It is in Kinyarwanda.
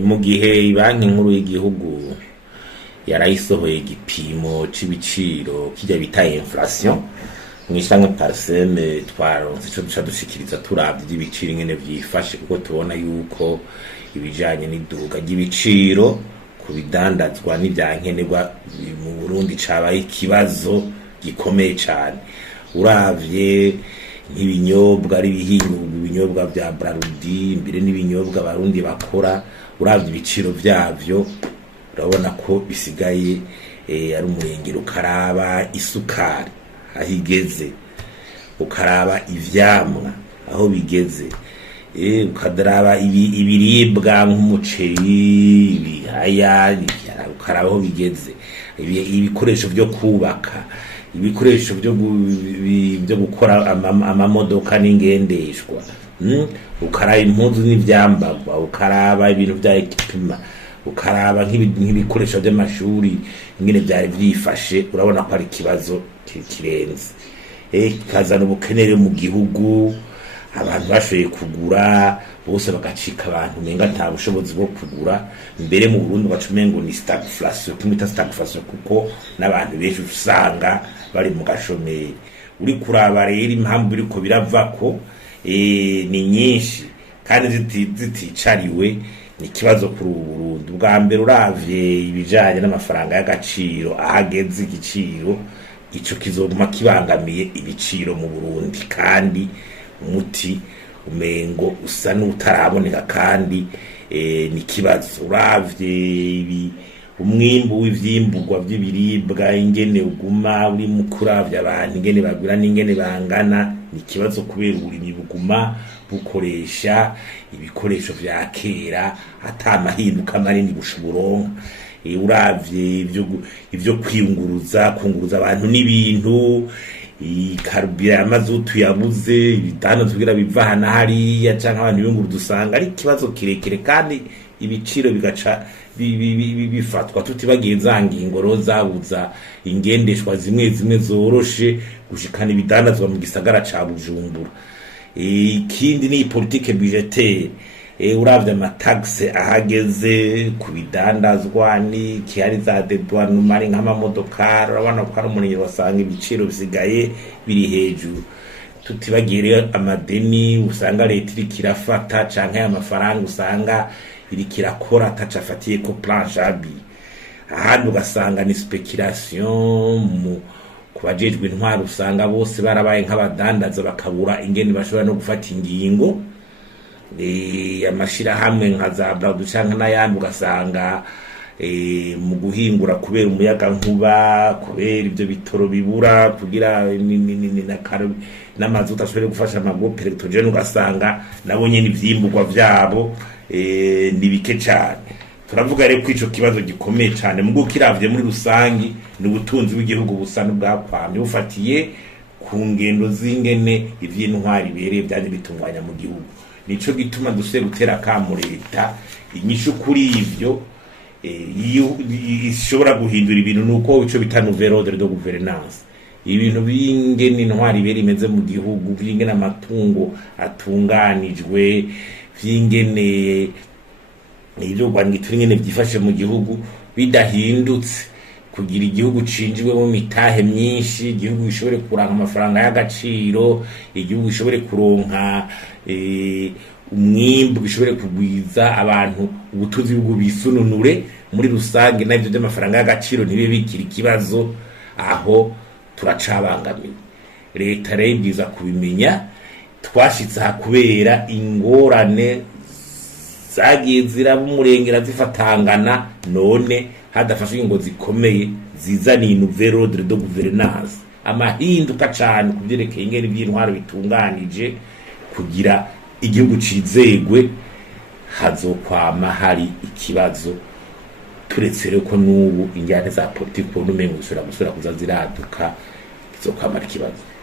mu gihe banki nkuru y'igihugu yarayisohoye igipimo c'ibiciro kijya bita inflation mw'ishamwe Parseme twaronse ico duca dushikiriza turavye ibiciro ingene vyifashe, kuko tubona yuko ibijanye n'iduga ry'ibiciro ku bidandazwa n'ivyankenerwa mu Burundi cabaye ikibazo gikomeye cane. Uravye nk'ibinyobwa ari bihingurwa, ibinyobwa vya Brarudi mbere n'ibinyobwa abarundi bakora, uravye ibiciro vyavyo urabona ko bisigaye ari umurengero. Ukaraba isukari aho igeze, ukaraba ivyamwa aho bigeze, ukadaraba ibiribwa nk'umuceri, ibihaya, ukaraba aho bigeze, ibikoresho vyo kubaka, ibikoresho vyo gukora amamodoka n'ingendeshwa, ukaraba impuzu n'ivyambagwa, ukaraba ibintu vya ekipima, ukaraba nk'ibikoresho by'amashuri ingene byari vyifashe, urabona ko ari ikibazo kirenze. Kazana ubukenere mu gihugu, abantu bashoboye kugura bose bagacika, abantu menga nta bushobozi bwo kugura. Mbere mu Burundi bacumengo ni stagflation, kumita stagflation, kuko n'abantu benshi usanga bari mu gashomeri. Uri kuraba rero impamvu biriko biravako ni nyinshi kandi ziticariwe, ni kibazo kuri Burundi. Bwa mbere uravye ibijanye n'amafaranga y'agaciro ahageze igiciro, ico kizoguma kibangamiye ibiciro mu Burundi, kandi umuti umengo usa n'utaraboneka, kandi ni kibazo. Uravye umwimbu w'ivyimburwa vy'ibiribwa ingene uguma uri mu kuravya abantu ingene bagura n'ingene bangana, ni kibazo kubera uburimyi buguma bukoresha ibikoresho vya kera ata mahinduka manini bushoboronka. Uravye ivyo kunguruza abantu n'ibintu, ikarubira amazutu yabuze, ibitano tugira biva hana hariya canke abantu biyunguruza, usanga ari kibazo kirekire, kandi ibiciro bigaca bifatwa tutibagiye za ngingoro zabuza ingendeshwa zimwe zoroshe gushikana ibidandazwa mu gisagara ca Bujumbura. Ikindi ni politique budgetaire, uravye amataxe ahageze ku bidandazwa ni kihari za dedouanement ari nk'amamodoka, urabona ko ari umunenyi wasanga ibiciro bisigaye biri hejuru. Tutibagire amadeni usanga leta iriko irafata, canke amafaranga usanga iriko irakora atacafatiye ko planche abi. Ahandi ugasanga ni speculation kubajejwe intwaro, usanga bose barabaye nk'abadandaza bakabura ingene bashobora no gufata ingingo. Amashira hamwe nka za Brarudi canke n'ayandi ugasanga mu guhingura kubera umuyaga nkuba, kubera ivyo bitoro bibura kugira n'amazuta ashobore gufasha amagroupe electrogene, ugasanga nabo nyene ivyimburwa vyabo ni bike cane. Turavuga rero ko ico kibazo gikomeye cane, mugo kiravye muri rusangi ni ubutunzi bw'igihugu busa n'ubwakwamye bufatiye ku ngendo z'ingene ivy'intwari bereye byanye bitunganya mu gihugu. Nico gituma dusiye gutera kamo leta inyishu kuri ivyo ishobora guhindura ibintu, nuko ico bita nouvel ordre de gouvernance, ibintu bingene intwari bere imeze mu gihugu, bingene amatungo atunganijwe, vyingene ibyo Rwanda ingene byifashe mu gihugu bidahindutse, kugira igihugu cinjiwe mu mitahe myinshi, igihugu gishobore kuranka amafaranga y'agaciro, igihugu gishobore kuronka umwimbu, gishobore kugwiza abantu ubutunzi bw'ubu bisununure muri rusange, navyo by'amafaranga y'agaciro ntibe bikira ikibazo. Aho turacabangamiwe. Leta rero ibwiza kubimenya, twashitse kubera ingorane zagiye ziraba umurengera zifatangana, none hadafashwe ingo zikomeye zizaniye nouvel ordre de gouvernance, amahinduka cane kuvyerekeye ingene ivy'intwaro bitunganije, kugira igihugu cizegwe. Hazokwama hari ikibazo, turetse rero ko n'ubu injyane za politiki ubu n'umengo gusura kuza ziraduka, kizokwama ari ikibazo.